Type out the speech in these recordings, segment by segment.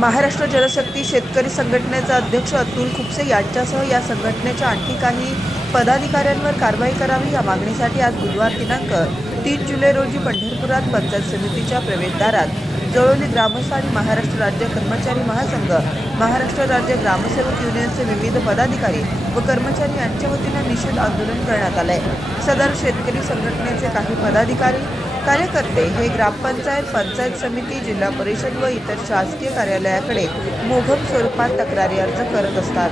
महाराष्ट्र जलशक्ती शेतकरी संघटनेचे अध्यक्ष अतुल खुपसे यांच्यासह या संघटनेच्या आणखी काही पदाधिकाऱ्यांवर कारवाई करावी या मागणीसाठी आज बुधवार दिनांक तीन जुलै रोजी पंढरपुरात पंचायत समितीच्या प्रवेशद्वारात जळोली ग्रामस्थ आणि महाराष्ट्र राज्य कर्मचारी महासंघ महाराष्ट्र राज्य ग्रामसेवक युनियनचे विविध पदाधिकारी व कर्मचारी यांच्या वतीनं निषेध आंदोलन करण्यात आलंय. सदर शेतकरी संघटनेचे काही पदाधिकारी कार्यकर्ते हे ग्रामपंचायत पंचायत समिती जिल्हा परिषद व इतर शासकीय कार्यालयाकडे मोघम स्वरूपात तक्रारी अर्ज करत असतात.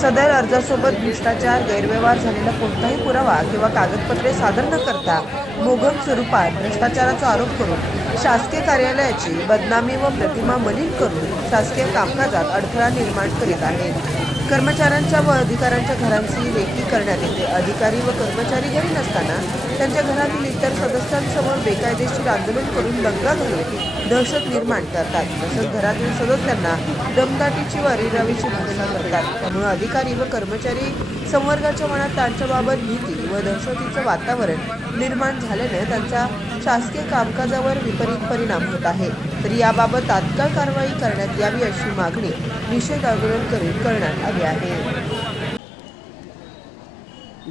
सदर अर्जासोबत भ्रष्टाचार गैरव्यवहार झालेला कोणताही पुरावा किंवा कागदपत्रे सादर न करता मोघम स्वरूपात भ्रष्टाचाराचा आरोप करून शासकीय कार्यालयाची बदनामी व प्रतिमा मलिन करून शासकीय कामकाजात अडथळा निर्माण करीत आहेत. कर्मचाऱ्यांच्या व अधिकाऱ्यांच्या घरांची रेकी करण्यात येते. अधिकारी व कर्मचारी घरी नसताना त्यांच्या घरातील इतर सदस्यांसमोर बेकायदेशीर आंदोलन करून दंगा घालून दहशत निर्माण करतात. तसंच घरातील सदस्यांना दमदाटीची व अरिरावीची भाषा करतात. त्यामुळे अधिकारी व कर्मचारी संवर्गाच्या मनात त्यांच्याबाबत भीती व दहशतीचं वातावरण निर्माण झाल्याने त्यांच्या शासकीय कामकाजावर विपरीत परिणाम होत आहे. तर याबाबत तात्काळ कारवाई करण्यात यावी अशी मागणी निषेध आंदोलन करून करण्यात आली आहे.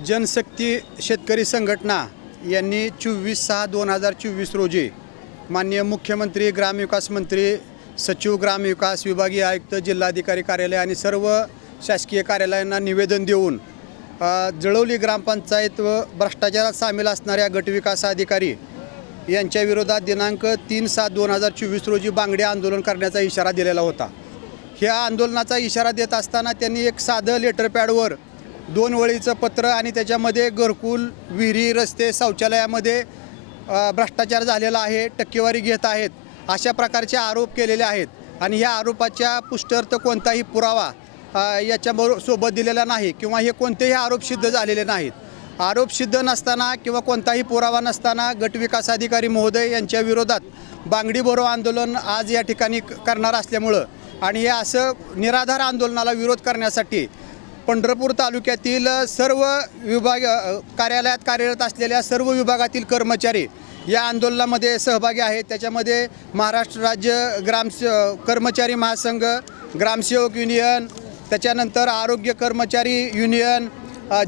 जनशक्ती शेतकरी संघटना यांनी चोवीस सहा दोन हजार चोवीस रोजी माननीय मुख्यमंत्री ग्रामविकास मंत्री सचिव ग्रामविकास विभागीय आयुक्त जिल्हाधिकारी कार्यालय आणि सर्व शासकीय कार्यालयांना निवेदन देऊन जळवली ग्रामपंचायत व भ्रष्टाचारात सामील असणाऱ्या गटविकास अधिकारी यांच्या विरोधात दिनांक तीन सात दोन हजार चोवीस रोजी बांगडे आंदोलन करण्याचा इशारा दिलेला होता. ह्या आंदोलनाचा इशारा देत असताना त्यांनी एक साधं लेटरपॅडवर दोन वळीचं पत्र आणि त्याच्यामध्ये घरकुल विहिरी रस्ते शौचालयामध्ये भ्रष्टाचार झालेला आहे टक्केवारी घेत आहेत अशा प्रकारचे आरोप केलेले आहेत. आणि ह्या आरोपाच्या पुष्टार्थ कोणताही पुरावा याच्याबरोबर सोबत दिलेला नाही किंवा हे कोणतेही आरोप सिद्ध झालेले नाहीत. आरोप सिद्ध नसताना किंवा कोणताही पुरावा नसताना गटविकास अधिकारी महोदय यांच्या विरोधात बांगडी भरो आंदोलन आज या ठिकाणी करणार असल्यामुळं आणि हे असं निराधार आंदोलनाला विरोध करण्यासाठी पंढरपूर तालुक्यातील सर्व विभाग कार्यालयात कार्यरत असलेल्या सर्व विभागातील कर्मचारी या आंदोलनामध्ये सहभागी आहेत. त्याच्यामध्ये महाराष्ट्र राज्य ग्राम कर्मचारी महासंघ ग्रामसेवक युनियन त्याच्यानंतर आरोग्य कर्मचारी युनियन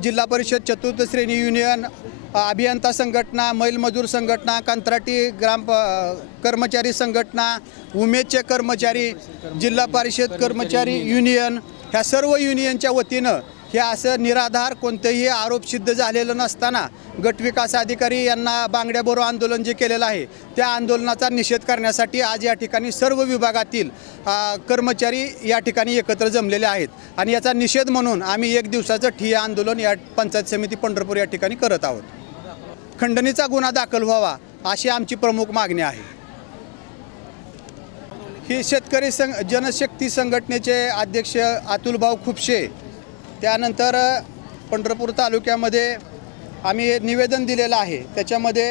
जिल्हा परिषद चतुर्थ श्रेणी युनियन अभियंता संघटना मैलमजूर संघटना कंत्राटी ग्राम प- कर्मचारी संघटना उमेदचे कर्मचारी जिल्हा परिषद कर्मचारी युनियन ह्या सर्व युनियनच्या वतीनं हे असं निराधार कोणतेही आरोप सिद्ध झालेलं नसताना गटविकास अधिकारी यांना बांगड्याबरो आंदोलन जे केलेलं आहे त्या आंदोलनाचा निषेध करण्यासाठी आज या ठिकाणी सर्व विभागातील कर्मचारी या ठिकाणी एकत्र जमलेले आहेत. आणि याचा निषेध म्हणून आम्ही एक दिवसाचं ठिय्या आंदोलन या पंचायत समिती पंढरपूर या ठिकाणी करत आहोत. खंडणीचा गुन्हा दाखल व्हावा अशी आमची प्रमुख मागणी आहे. ही शेतकरी संघ जनशक्ती संघटनेचे अध्यक्ष अतुलभाऊ खुपशे त्यानंतर पंढरपूर तालुक्यामध्ये आम्ही निवेदन दिलेलं आहे. त्याच्यामध्ये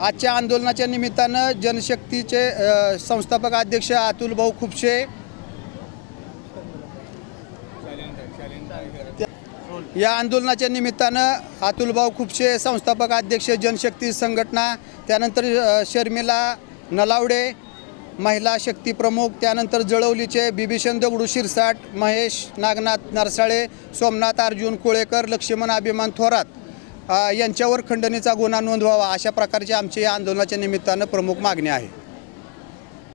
आजच्या आंदोलनाच्या निमित्तानं जनशक्तीचे संस्थापक अध्यक्ष अतुलभाऊ खुपशे या आंदोलनाच्या निमित्तानं अतुलभाऊ खुपशे संस्थापक अध्यक्ष जनशक्ती संघटना त्यानंतर शर्मिला नलावडे महिला शक्ती प्रमुख त्यानंतर जळवलीचे बिभीषण दगडू शिरसाट महेश नागनाथ नरसाळे सोमनाथ अर्जुन कुळेकर लक्ष्मण अभिमान थोरात यांच्यावर खंडणीचा गुन्हा नोंदवावा अशा प्रकारची आमची या आंदोलनाच्या निमित्तानं प्रमुख मागणी आहे.